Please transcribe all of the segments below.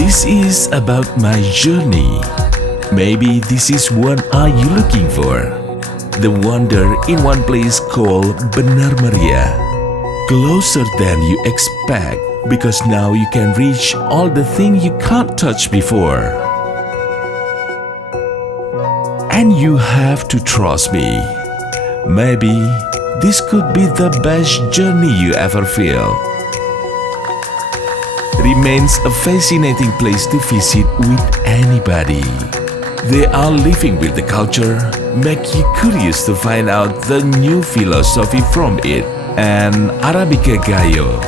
This is about my journey. Maybe this is what are you looking for? The wonder in one place called Bener Meriah. Closer than you expect, because now you can reach all the things you can't touch before. And you have to trust me. Maybe this could be the best journey you ever feel. Remains a fascinating place to visit with anybody. They are living with the culture, make you curious to find out the new philosophy from it. And Arabica Gayo,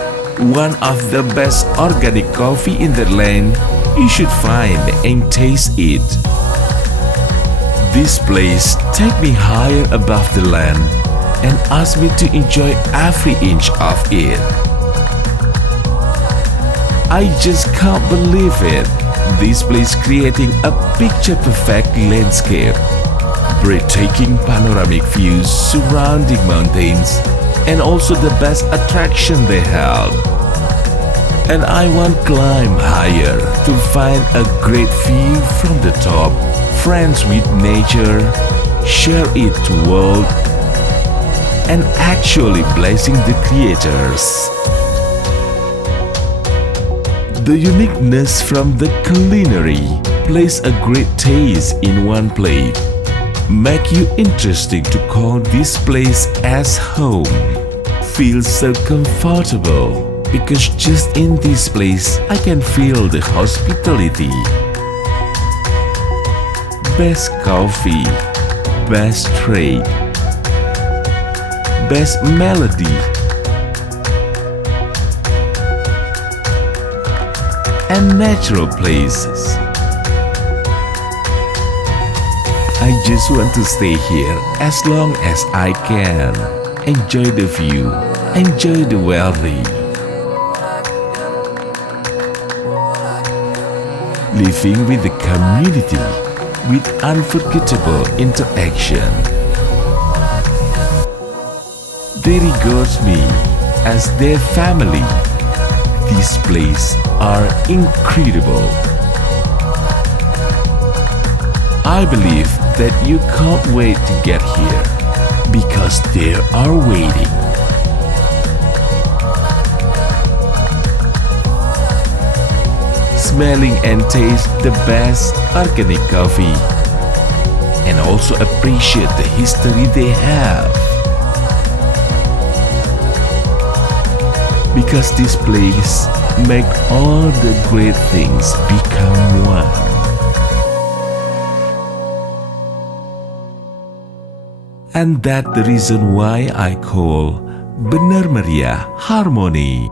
one of the best organic coffee in the land, you should find and taste it. This place take me higher above the land and ask me to enjoy every inch of it. I just can't believe it. This place creating a picture-perfect landscape, breathtaking panoramic views surrounding mountains, and also the best attraction they have. And I want to climb higher to find a great view from the top, friends with nature, share it to world, and actually blessing the creators. The uniqueness from the culinary place a great taste in one plate, make you interesting to call this place as home. Feel so comfortable because just in this place I can feel the hospitality. Best coffee, best trade, best melody, and natural places. I just want to stay here as long as I can. Enjoy the view, enjoy the weather. Living with the community with unforgettable interaction. They regard me as their family. These places are incredible. I believe that you can't wait to get here because they are waiting. Smelling and taste the best organic coffee and also appreciate the history they have. Because this place make all the great things become one. And that's the reason why I call Bener Meriah harmony.